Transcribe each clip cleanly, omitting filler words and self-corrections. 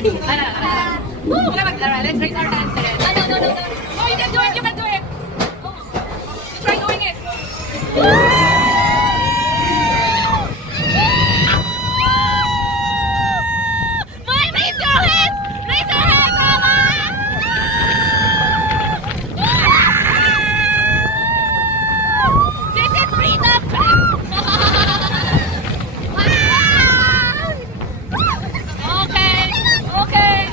Let's raise our hands to it. No. Oh, you can do it. You can do it. Try doing it. Raise your hands. Raise your hands, Mama. This is freedom. Okay.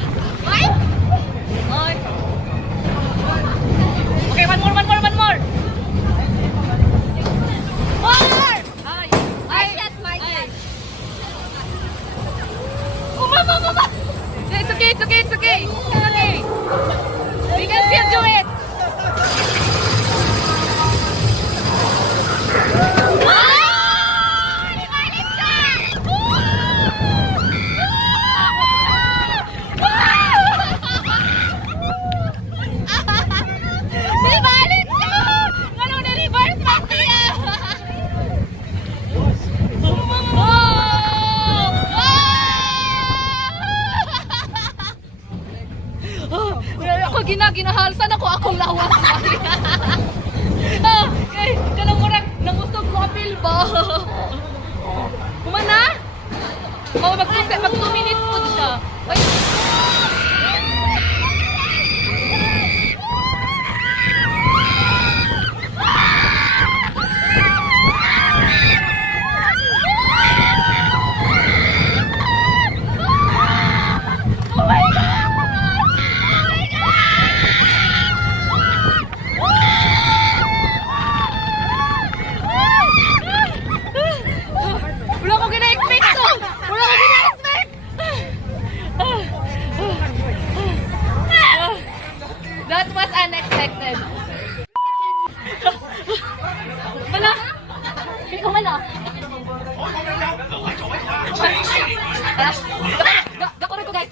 Okay, one more. More! Ay! Oh, mama! It's okay. We can still do it. Ako ginahalsan ako akong lawas. Okay, kanang murag nangusog ko apil ba? Kumana? Mag 2 minutes po siya. Ay. That was unexpected. Wala. Ikaw wala. Gakurin ko guys.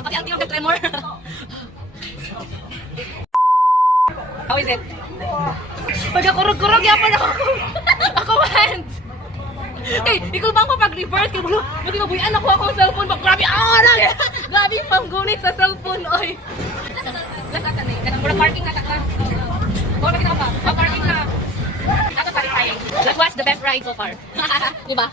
Okay, ang tingog nag-tremor. How is it? Pagkakurog-kurog yapon ako hands. Hey, ikaw bang pag-reverse? Kaya mo, buti ako akong cellphone. Grabe, grabe panggunit sa cellphone, oy. Lasa ka na eh. Kanang mura parking na ka. Baka makita ka ba? Parking na. That was satisfying. That was the best ride so far. Diba?